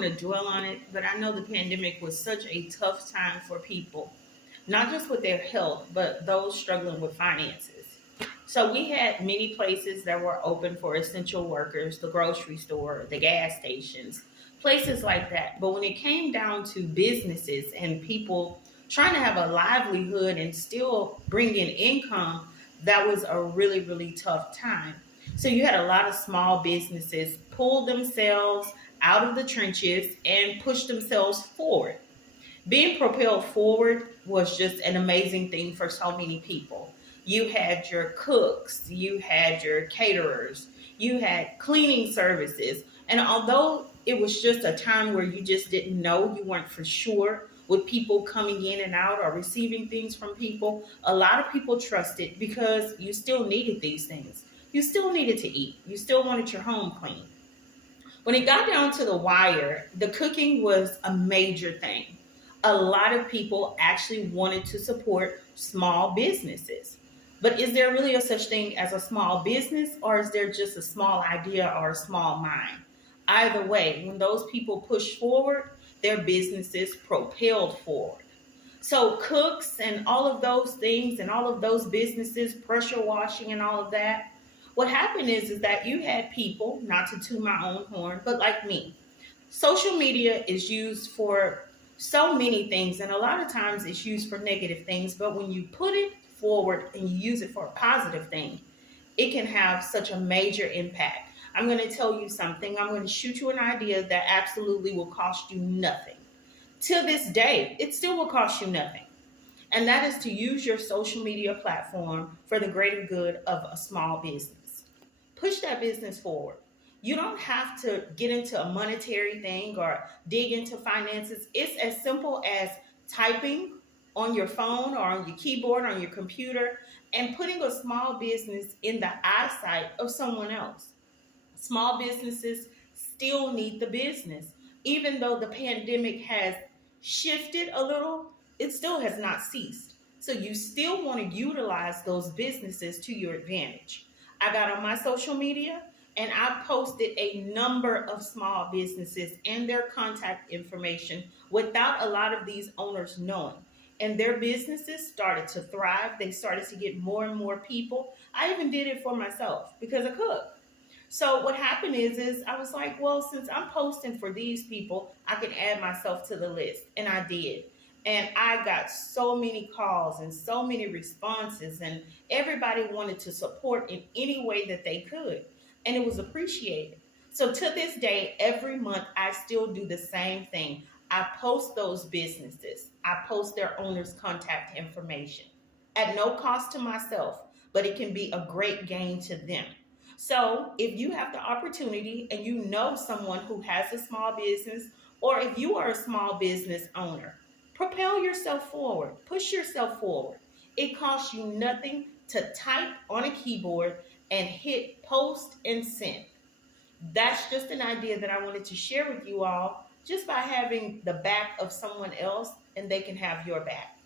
want to dwell on it, but I know the pandemic was such a tough time for people, not just with their health, but those struggling with finances. So we had many places that were open for essential workers, the grocery store, the gas stations, places like that. But when it came down to businesses and people trying to have a livelihood and still bring in income, that was a really, really tough time. So you had a lot of small businesses pull themselves out of the trenches and push themselves forward. Being propelled forward was just an amazing thing for so many people. You had your cooks, you had your caterers, you had cleaning services. And although it was just a time where you just didn't know, you weren't for sure with people coming in and out or receiving things from people, a lot of people trusted because you still needed these things. You still needed to eat, you still wanted your home clean. When it got down to the wire, the cooking was a major thing. A lot of people actually wanted to support small businesses. But is there really a such thing as a small business, or is there just a small idea or a small mind? Either way, when those people pushed forward, their businesses propelled forward. So cooks and all of those things and all of those businesses, pressure washing and all of that, what happened is that you had people, not to toot my own horn, but like me. Social media is used for so many things, and a lot of times it's used for negative things. But when you put it forward and you use it for a positive thing, it can have such a major impact. I'm going to tell you something. I'm going to shoot you an idea that absolutely will cost you nothing. To this day, it still will cost you nothing. And that is to use your social media platform for the greater good of a small business. Push that business forward. You don't have to get into a monetary thing or dig into finances. It's as simple as typing on your phone or on your keyboard, on your computer, and putting a small business in the eyesight of someone else. Small businesses still need the business. Even though the pandemic has shifted a little, it still has not ceased. So you still want to utilize those businesses to your advantage. I got on my social media and I posted a number of small businesses and their contact information without a lot of these owners knowing. And their businesses started to thrive. They started to get more and more people. I even did it for myself because I cook. So what happened is I was like, well, since I'm posting for these people, I can add myself to the list. And I did. And I got so many calls and so many responses, and everybody wanted to support in any way that they could. And it was appreciated. So to this day, every month, I still do the same thing. I post those businesses. I post their owner's contact information at no cost to myself, but it can be a great gain to them. So if you have the opportunity and you know someone who has a small business, or if you are a small business owner, propel yourself forward, push yourself forward. It costs you nothing to type on a keyboard and hit post and send. That's just an idea that I wanted to share with you all just by having the back of someone else, and they can have your back.